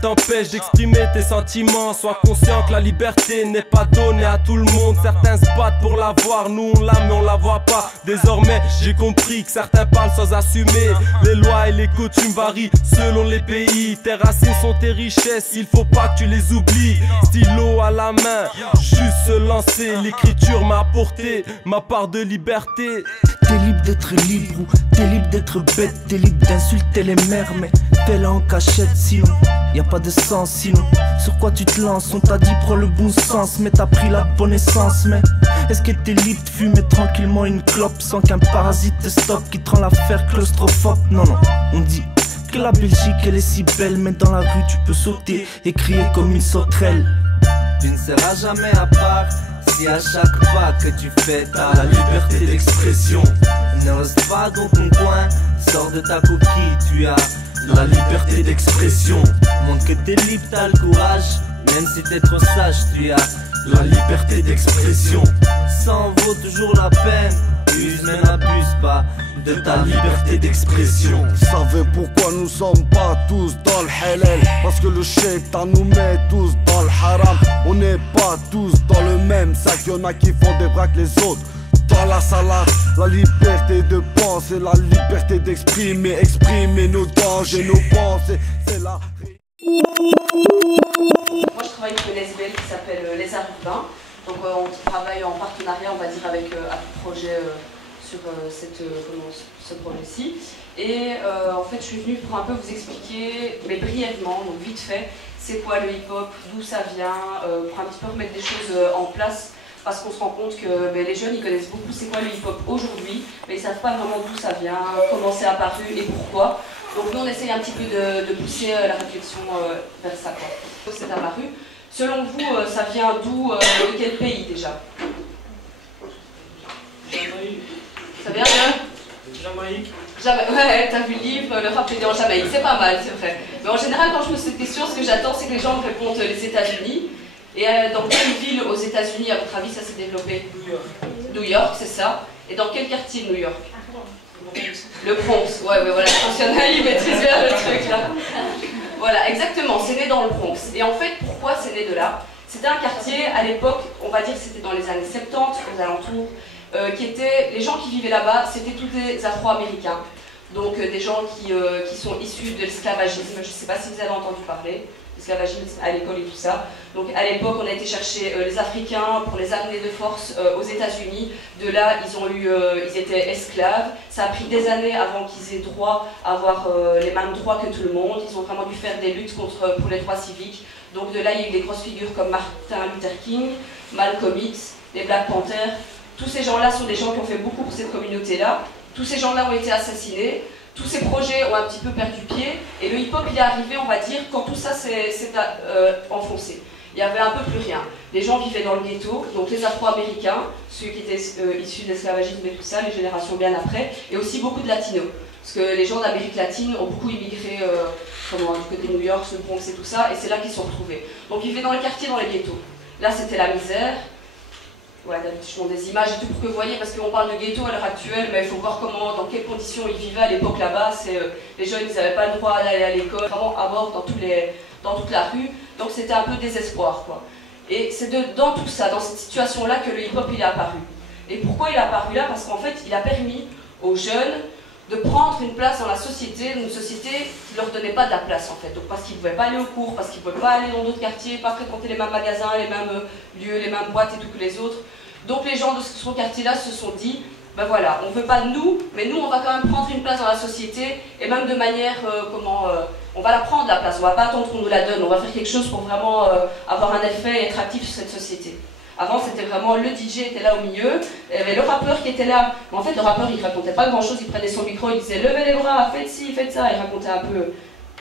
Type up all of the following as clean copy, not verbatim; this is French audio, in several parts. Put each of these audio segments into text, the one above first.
t'empêche d'exprimer tes sentiments. Sois conscient que la liberté n'est pas donnée à tout le monde. Certains se battent pour l'avoir, nous on l'a mais on la voit pas. Désormais j'ai compris que certains parlent sans assumer. Les lois et les coutumes varient selon les pays. Tes racines sont tes richesses, il faut pas que tu les oublies. Stylo à la main, juste se lancer. L'écriture m'a apporté ma part de liberté. T'es libre d'être libre ou t'es libre d'être bête. T'es libre d'insulter les mères mais fais-la en cachette. Sinon y a pas de sens. Sinon sur quoi tu te lances? On t'a dit prends le bon sens mais t'as pris la bonne essence. Mais est-ce que t'es libre de fumer tranquillement une clope sans qu'un parasite te stoppe, qui te rend l'affaire claustrophobe? Non non, on dit que la Belgique elle est si belle, mais dans la rue tu peux sauter et crier comme une sauterelle. Tu ne seras jamais à part si à chaque pas que tu fais t'as la liberté d'expression. Ne reste pas dans ton coin, sors de ta coquille, tu as la liberté d'expression. Montre que t'es libre, t'as le courage, même si t'es trop sage, tu as la liberté d'expression. Ça en vaut toujours la peine, use mais n'abuse pas de ta liberté d'expression. Vous savez pourquoi nous sommes pas tous dans le halal? Parce que le shaitan nous met tous dans le haram. On n'est pas tous dans le même sac, y'en a qui font des braques les autres dans la salade. La liberté de penser, la liberté d'exprimer, exprimer nos dangers, nos pensées, c'est la... Moi je travaille pour une SBL qui s'appelle Les Arts Urbains. Donc on travaille en partenariat, on va dire, avec un projet sur ce projet-ci. Et en fait je suis venue pour un peu vous expliquer, mais brièvement, donc vite fait, c'est quoi le hip-hop, d'où ça vient, pour un petit peu remettre des choses en place. Parce qu'on se rend compte que les jeunes ils connaissent beaucoup c'est quoi le hip-hop aujourd'hui, mais ils ne savent pas vraiment d'où ça vient, comment c'est apparu et pourquoi. Donc nous on essaye un petit peu de pousser la réflexion vers ça, quoi. C'est apparu. Selon vous, ça vient d'où, de quel pays déjà? Jamaïque. Ça vient de Jamaïque. Ouais, t'as vu le livre, le rap est en Jamaïque, c'est pas mal, c'est vrai. Mais en général quand je pose cette question, ce que j'attends c'est que les gens me répondent les États-Unis. Et dans quelle ville aux États-Unis, à votre avis, ça s'est développé? New York. New York, c'est ça. Et dans quel quartier de New York? Le Bronx. Ouais, voilà, fonctionnaire, il maîtrise bien le truc là. Voilà, exactement, c'est né dans le Bronx. Et en fait, pourquoi c'est né de là? C'était un quartier, à l'époque, on va dire que c'était dans les années 70, aux alentours, qui étaient, les gens qui vivaient là-bas, c'était tous des Afro-Américains. Donc des gens qui sont issus de l'esclavagisme. Je ne sais pas si vous avez entendu parler. L'esclavagisme à l'école et tout ça. Donc à l'époque, on a été chercher les Africains pour les amener de force aux États-Unis. De là, ils étaient esclaves. Ça a pris des années avant qu'ils aient droit à avoir les mêmes droits que tout le monde. Ils ont vraiment dû faire des luttes pour les droits civiques. Donc de là, il y a eu des grosses figures comme Martin Luther King, Malcolm X, les Black Panthers. Tous ces gens-là sont des gens qui ont fait beaucoup pour cette communauté-là. Tous ces gens-là ont été assassinés. Tous ces projets ont un petit peu perdu pied et le hip-hop il est arrivé, on va dire, quand tout ça s'est enfoncé. Il n'y avait un peu plus rien. Les gens vivaient dans le ghetto, donc les Afro-Américains, ceux qui étaient issus de l'esclavagisme et tout ça, les générations bien après, et aussi beaucoup de Latinos. Parce que les gens d'Amérique latine ont beaucoup immigré du côté de New York, le Bronx et tout ça, et c'est là qu'ils se sont retrouvés. Donc ils vivaient dans les quartiers, dans les ghettos. Là c'était la misère. Ouais, je montre des images et tout pour que vous voyez, parce qu'on parle de ghetto à l'heure actuelle, mais il faut voir dans quelles conditions ils vivaient à l'époque là-bas. Les jeunes, ils n'avaient pas le droit d'aller à l'école, vraiment à mort dans toute la rue, donc c'était un peu désespoir, quoi. Et c'est dans tout ça, dans cette situation-là, que le hip-hop il est apparu. Et pourquoi il est apparu là? Parce qu'en fait, il a permis aux jeunes de prendre une place dans la société, une société qui ne leur donnait pas de la place, en fait. Donc parce qu'ils ne pouvaient pas aller au cours, parce qu'ils ne pouvaient pas aller dans d'autres quartiers, pas fréquenter les mêmes magasins, les mêmes lieux, les mêmes boîtes et tout que les autres. Donc les gens de ce quartier-là se sont dit, ben voilà, on ne veut pas de nous, mais nous on va quand même prendre une place dans la société, et même de manière, on va la prendre la place, on ne va pas attendre qu'on nous la donne, on va faire quelque chose pour vraiment avoir un effet et être actif sur cette société. Avant c'était vraiment le DJ était là au milieu, il y avait le rappeur qui était là, mais en fait le rappeur il racontait pas grand chose, il prenait son micro, il disait levez les bras, faites ci, faites ça, il racontait un peu,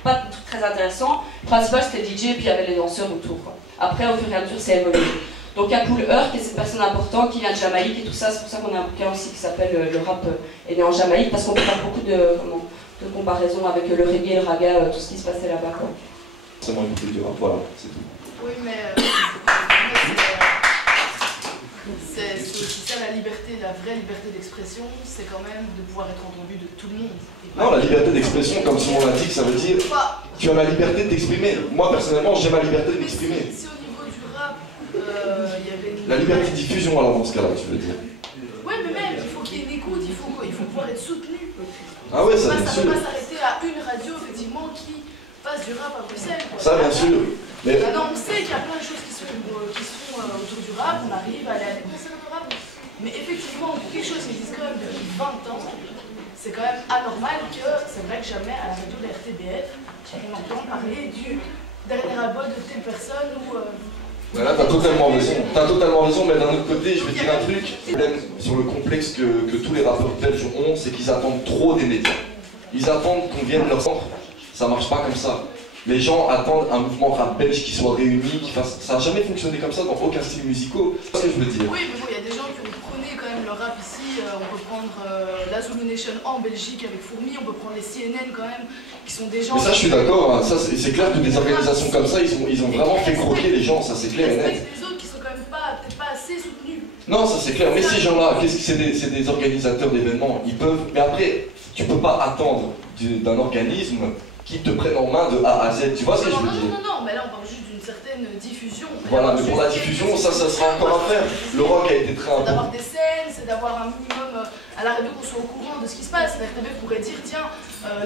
pas de trucs très intéressants. Le principal c'était le DJ et puis il y avait les danseurs autour, quoi. Après au fur et à mesure c'est évolué. Donc Apul Earth, qui est cette personne importante qui vient de Jamaïque et tout ça, c'est pour ça qu'on a un bouquin aussi qui s'appelle Le rap est né en Jamaïque, parce qu'on peut faire beaucoup de comparaisons avec le reggae, le raga, tout ce qui se passait là-bas. C'est vraiment une culture du rap, voilà, c'est tout. Oui, mais c'est aussi ça la liberté, la vraie liberté d'expression, c'est quand même de pouvoir être entendu de tout le monde. Non, la liberté d'expression, comme son nom l'indique, ça veut dire tu as la liberté de t'exprimer. Moi, personnellement, j'ai ma liberté de m'exprimer. Si au niveau du rap, il y avait une... La liberté de diffusion, alors, dans ce cas-là, tu veux dire. Oui, mais même, il faut qu'il y ait une écoute, il faut pouvoir être soutenu. Ah ouais, ça, bien Ça sûr. ne peut pas s'arrêter à une radio, effectivement, qui fasse du rap à Bruxelles. Quoi. Ça, bien sûr. Mais... Maintenant, on sait qu'il y a plein de choses qui se font autour du rap, on arrive à aller à des concerts de rap. Mais effectivement, pour quelque chose qui existe quand même depuis 20 ans, c'est quand même anormal que, c'est vrai que jamais à la radio de la RTBF, on entend parler du dernier album de telle personne ou... Voilà, t'as totalement raison. T'as totalement raison, mais d'un autre côté, je vais te dire un truc. Le problème sur le complexe que tous les rappeurs belges ont, c'est qu'ils attendent trop des médias. Ils attendent qu'on vienne leur centre. Ça marche pas comme ça. Les gens attendent un mouvement rap belge qui soit réuni, qui fasse... Ça n'a jamais fonctionné comme ça dans aucun style musical. C'est ce que je veux dire. Oui, mais bon, il y a des gens qui ont prôné quand même le rap ici. On peut prendre la Zulu Nation en Belgique avec Fourmi, on peut prendre les CNN quand même, qui sont des gens... Mais ça, je suis d'accord. Hein. C'est clair que des organisations comme ça, ils ont vraiment fait croquer les gens, ça c'est clair et net. Les autres qui sont quand même peut-être pas assez soutenus. Non, ça c'est clair. Mais ces gens-là, c'est des organisateurs d'événements. Ils peuvent... Mais après, tu peux pas attendre d'un organisme qui te prennent en main de A à Z, tu vois ce que je veux dire? Non, mais là on parle juste d'une certaine diffusion. Voilà, mais pour la diffusion, ça sera encore à faire. Le rock a été très important. C'est d'avoir des scènes, c'est d'avoir un minimum à la radio qu'on soit au courant de ce qui se passe. La RTBF pourrait dire, tiens,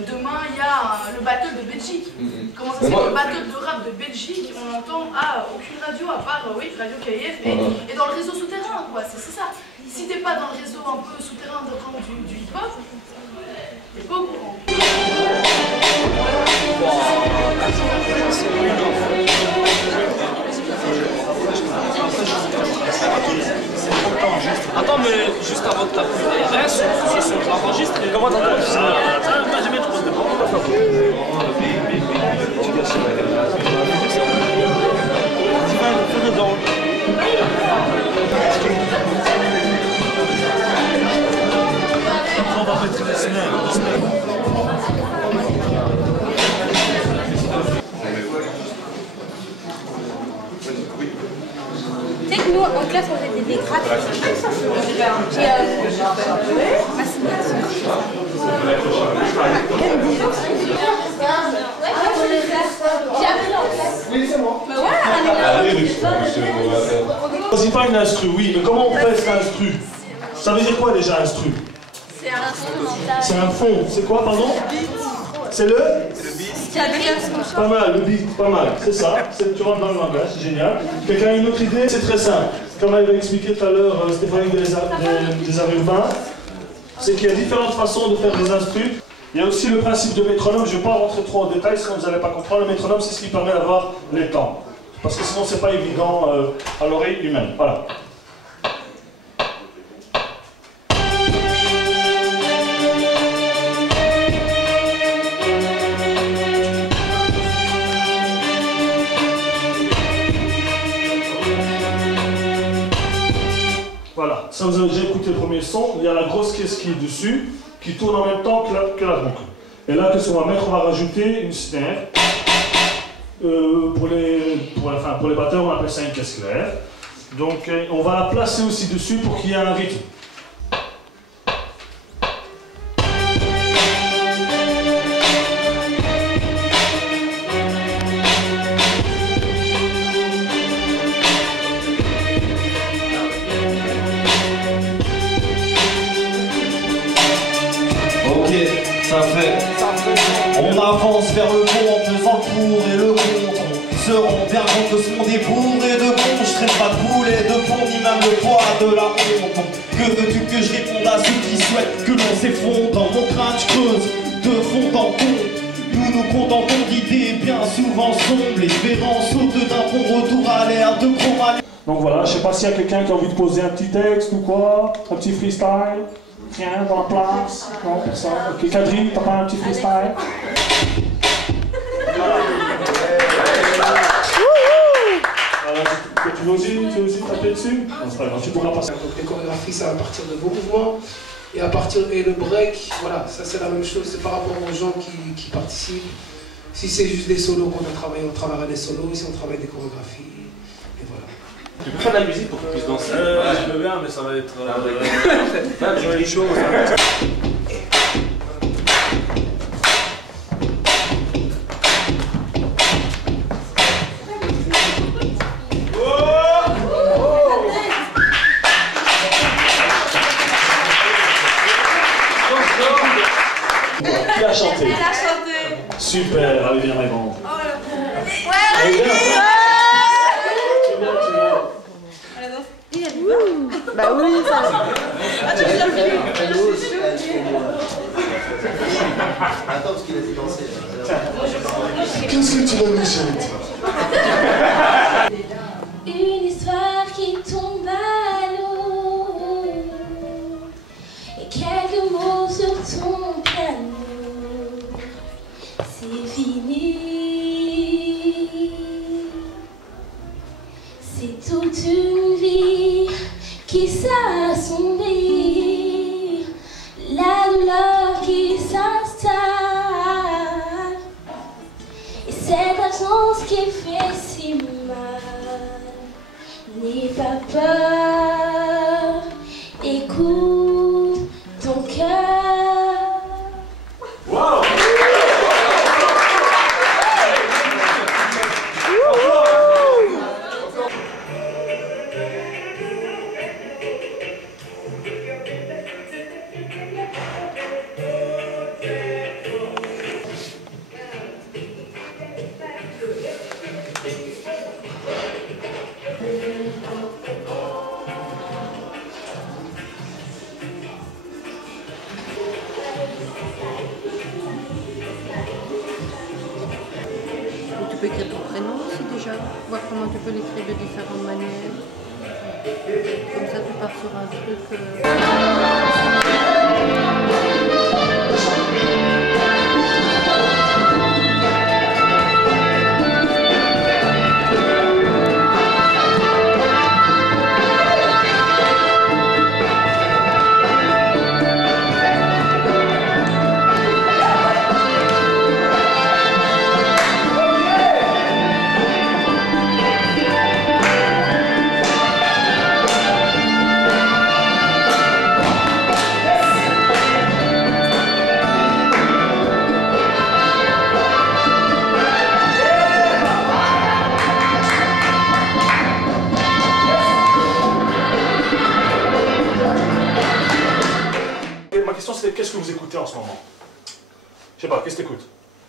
demain il y a le battle de Belgique. Comment ça se fait, le battle de rap de Belgique, on entend aucune radio à part, oui, Radio KIF et dans le réseau souterrain, quoi, c'est ça. Si t'es pas dans le réseau un peu souterrain du hip-hop, t'es pas au courant. Attends, mais juste avant que tu appuies les restes, c'est enregistré. Comment t'entends ça? J'ai mis trop de on va mettre les snares. Tu sais que nous, en classe, on faisait des graphes. J'ai ma signature. J'ai appris en classe. Oui, c'est moi. Mais ouais, Choisis pas une instru, oui, mais comment on fait cet instru? Ça veut dire quoi déjà instru? c'est un instrumental. C'est un fond, c'est quoi, pardon? C'est le pas mal, le beat, pas mal, c'est ça, tu rentres dans le langage, c'est génial. Quelqu'un a une autre idée? C'est très simple. Comme avait expliqué tout à l'heure Stéphanie des Arurbains, c'est qu'il y a différentes façons de faire des instrus. Il y a aussi le principe de métronome, je ne vais pas rentrer trop en détail, sinon vous n'allez pas comprendre. Le métronome, c'est ce qui permet d'avoir les temps. Parce que sinon, c'est pas évident à l'oreille humaine. Voilà. Voilà, ça vous avez déjà écouté le premier son, il y a la grosse caisse qui est dessus, qui tourne en même temps que la boucle. Et là, qu'est-ce qu'on va mettre? On va rajouter une snare. Pour les batteurs, on appelle ça une caisse claire. Donc, on va la placer aussi dessus pour qu'il y ait un rythme. On avance vers le bon en faisant le pour et le contre. On se rend bien compte que ce monde est bourré de bons. Je traîne pas de boulet de fond ni même le poids de la honte. Que veux-tu que je réponde à ceux qui souhaitent que l'on s'effondre? Dans mon crâne je creuse de fond en comble. Nous nous contentons d'idées bien souvent sombres. L'espérance saute d'un bon retour à l'ère de chroma. Donc voilà, je sais pas s'il y a quelqu'un qui a envie de poser un petit texte ou quoi, un petit freestyle. Rien dans la place? Non, personne. Ok, Kadri, t'as pas un petit freestyle? Tu veux aussi taper dessus? Non, c'est pas grave, tu pourras passer. Donc les chorégraphies, c'est à partir de vos mouvements. Et le break, voilà, ça c'est la même chose, c'est par rapport aux gens qui participent. Si c'est juste des solos qu'on a travaillé, on travaillera des solos. Si on travaille des chorégraphies, et voilà. Tu peux faire de la musique pour qu'on puisse danser? Je veux bien, mais ça va être... je vois les choses. Qui a chanté? Elle a chanté. Super, allez viens ma grande. Ouais, allez, viens. Bah oui, ça. Ah, tu l'as vu. Attends, parce qu'il a dit danser. Qu'est-ce que tu vas nous chanter? Une histoire qui tombe à l'eau et quelques mots sur ton piano. C'est fini. C'est toute une vie qui s'assombrit, la douleur qui s'installe, et cette absence qui fait si mal. N'aie pas peur, écoute ton cœur. Wow! Tu peux écrire ton prénom aussi déjà, voir comment tu peux l'écrire de différentes manières. Comme ça tu pars sur un truc... Ma question c'est qu'est-ce que vous écoutez en ce moment? Je sais pas, qu'est-ce que t'écoutes?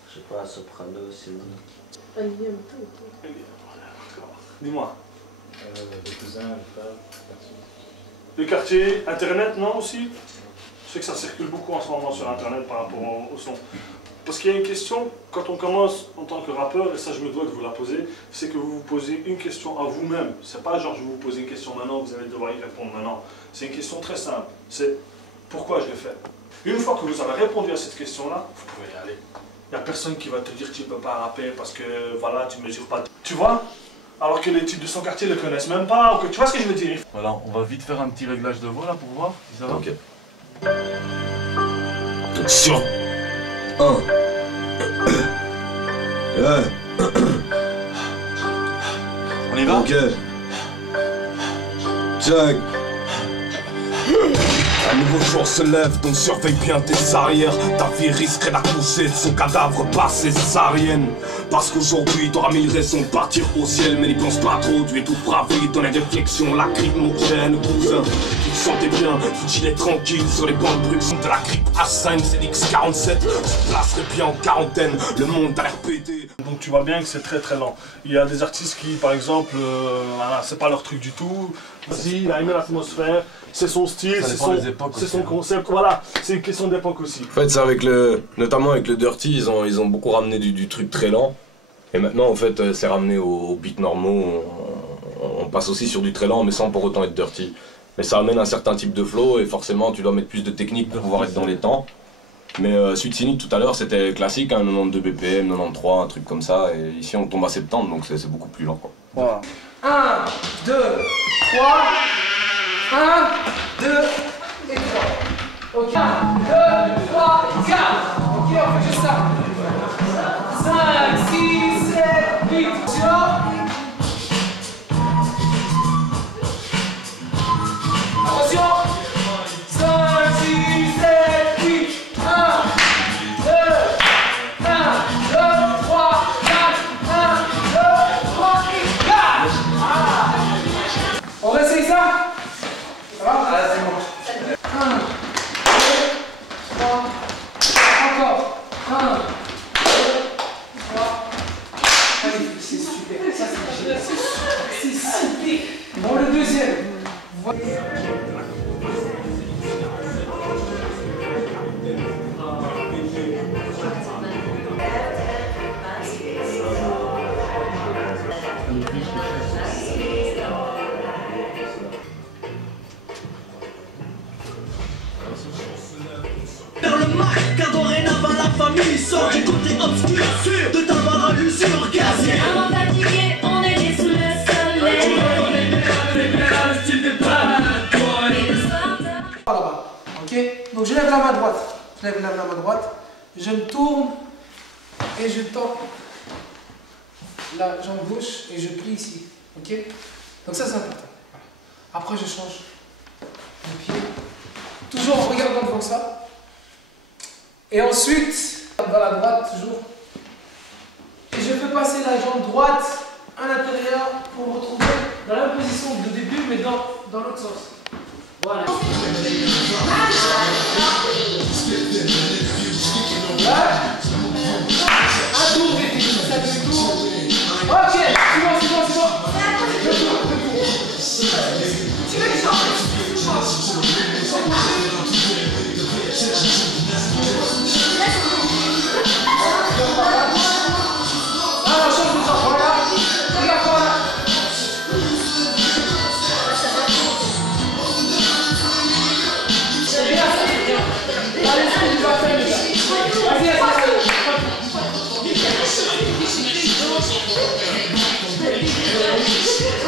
Je sais pas, soprano, sinon. Dis-moi. Les cousins, les frères, Le quartier, internet, non aussi? Je sais que ça circule beaucoup en ce moment sur internet par rapport au son. Parce qu'il y a une question, quand on commence en tant que rappeur, et ça je me dois de vous la poser, c'est que vous vous posez une question à vous-même. C'est pas genre je vais vous poser une question maintenant, vous allez devoir y répondre maintenant. C'est une question très simple. C'est pourquoi je l'ai fait? Une fois que vous avez répondu à cette question-là, vous pouvez y aller. Il n'y a personne qui va te dire que tu ne peux pas rapper parce que voilà, tu ne mesures pas. Tu vois? Alors que les types de son quartier ne le connaissent même pas. Tu vois ce que je veux dire? Voilà, on va vite faire un petit réglage de voix là pour voir si ça va. Ok. Attention. 1. Ouais. On y va? Ok. Jack. Un nouveau jour se lève, donc surveille bien tes arrières. Ta vie risquerait d'accoucher de son cadavre par césarienne. Parce qu'aujourd'hui t'auras mille raisons de partir au ciel, mais n'y pense pas trop, tu es tout bravé dans les réflexions lacrymogènes. Cousin, tu te sentais bien, tu chillais tranquille sur les bancs de Bruxelles de la grippe A5, c'est l'X47. Tu te placerais bien en quarantaine, le monde a l'air pété. Donc tu vois bien que c'est très très lent. Il y a des artistes qui, par exemple, voilà, c'est pas leur truc du tout. Vas-y, il a aimé l'atmosphère, c'est son style, c'est son concept, voilà, c'est une question d'époque aussi. En fait, c'est avec notamment avec le Dirty, ils ont beaucoup ramené du truc très lent. Et maintenant, en fait, c'est ramené aux beats normaux. On passe aussi sur du très lent, mais sans pour autant être Dirty. Mais ça amène un certain type de flow, et forcément, tu dois mettre plus de technique pour pouvoir être dans les temps. Mais Sweet Cynic tout à l'heure, c'était classique, hein, 92 BPM, 93, un truc comme ça. Et ici, on tombe à 70, donc c'est beaucoup plus lent, quoi. Voilà. 1, 2, 3. 1, 2 et 3. Ok. 1, 2, 3, 4. Ok, on fait juste ça. 5, 6, 7, 8. Sur. Donc je lève la main droite. Je lève la main droite. Je me tourne et je tends la jambe gauche et je plie ici. Ok? Donc ça c'est important. Après je change le pied. Toujours en regardant devant ça. Et ensuite, dans la droite toujours. Et je peux passer la jambe droite à l'intérieur pour me retrouver dans la même position de début, mais dans l'autre sens. Voilà. Là. Un tour, et ça fait le tour. Ok, c'est bon, c'est bon, c'est bon. Le tour, le tour. Tu veux les jambes?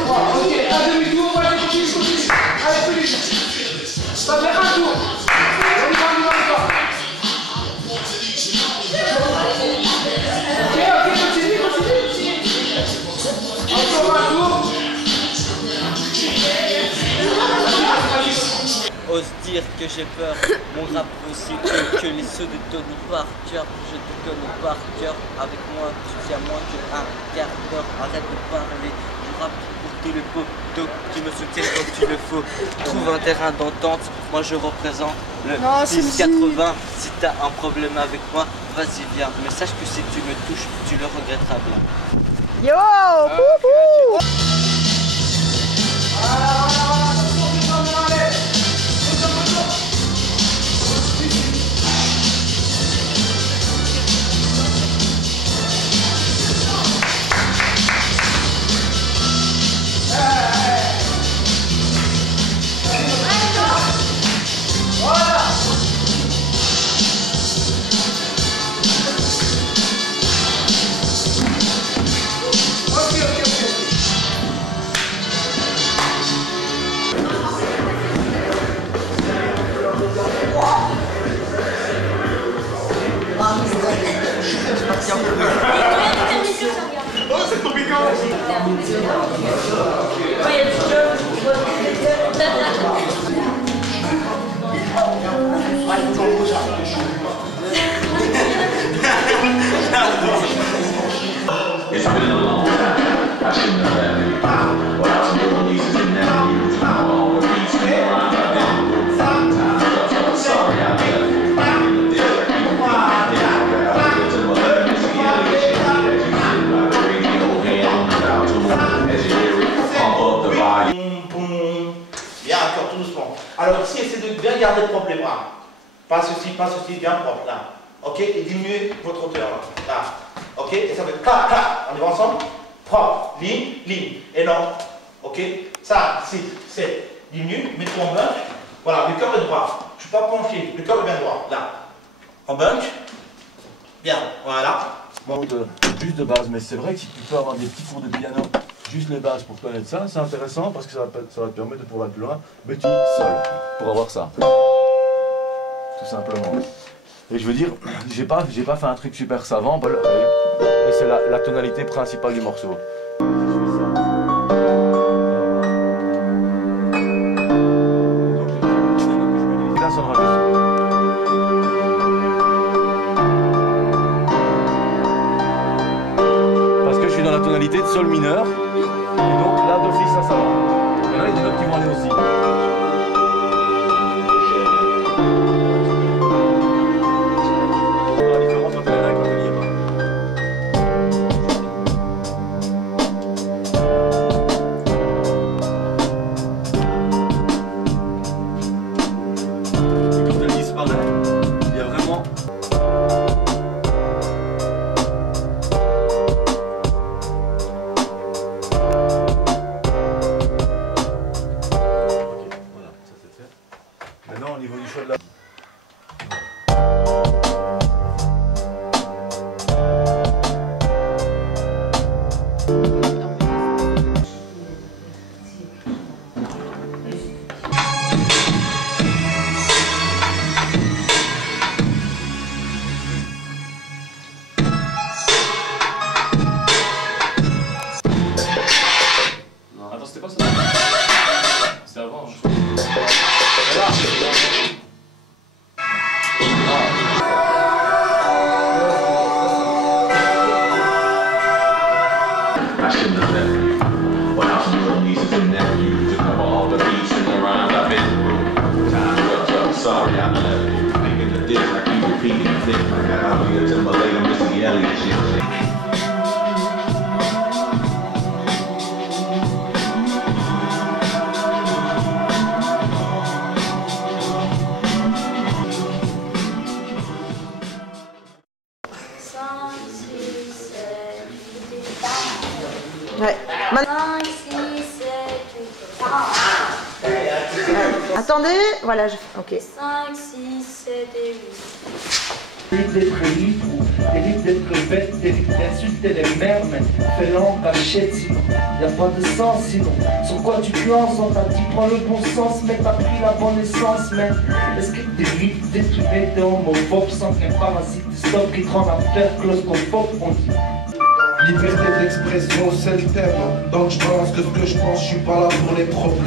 Ok, un demi-tour, on va aller continue. Allez, plus. Ça fait un tour. On y va encore. Ok, continue. Encore un tour. Ose dire que j'ai peur, mon rap aussi que les ceux de Tony Parker. Je te connais par cœur, avec moi tu tiens moins qu'un quart d'heure. Arrête de parler, je rappe pour tous les potos qui me soutiennent quand il le faut. Trouve un terrain d'entente, moi je représente le 1080. Si t'as un problème avec moi, vas-y viens, mais sache que si tu me touches, tu le regretteras bien. Yo! Oh, c'est trop piquant! It's been a long time. I shouldn't have let me out. What I was doing these is now you all the beats and the lines I've been through 5 times. I'm sorry I left you back in the day. Bien, encore tout doucement. Alors ici, essayez de bien garder propre les bras. Pas ceci, bien propre, là. Ok? Et diminuez votre hauteur, là. Ok? Et ça va être clac, clac. On y va ensemble? Propre. Ligne. Et non. Ok? Ça, 6, 7. Diminue, mets-toi en bunch. Voilà, le cœur est droit. Je ne suis pas penché. Le cœur est bien droit. Là. En bunch. Bien. Voilà. Bon, juste de base, mais c'est vrai que si tu peux avoir des petits cours de piano, juste les bases pour connaître ça, c'est intéressant parce que ça va te permettre de pouvoir aller plus loin, mais tu seul pour avoir ça. Tout simplement. Et je veux dire, j'ai pas fait un truc super savant, et c'est la tonalité principale du morceau. Là, ça sonnera juste. Parce que je suis dans la tonalité de sol mineur, et donc là d'office ça va. Mais là il y a des notes qui vont aller aussi. La différence entre le là et quand il n'y est pas. Et quand elle disparaît, il y a vraiment... Maintenant, au niveau du choix de la... 5, 6, 7, 8. Attendez, voilà, je fais. Ok. 5, 6, 7 et 8. T'es libre d'être libre, t'es libre d'être bête, t'es libre d'insulter les mères, mais fais-le en cachette sinon, y'a pas de sens sinon. Sur quoi tu te lances, on t'a dit prends le bon sens, mais t'as pris la bonne essence, mais est-ce que t'es libre d'être t'es homophobe sans qu'un parasite te stoppe qui te rend la faire claustrophobe, on dit. Liberté d'expression, c'est le thème, donc je pense que ce que je pense, je suis pas là pour les problèmes.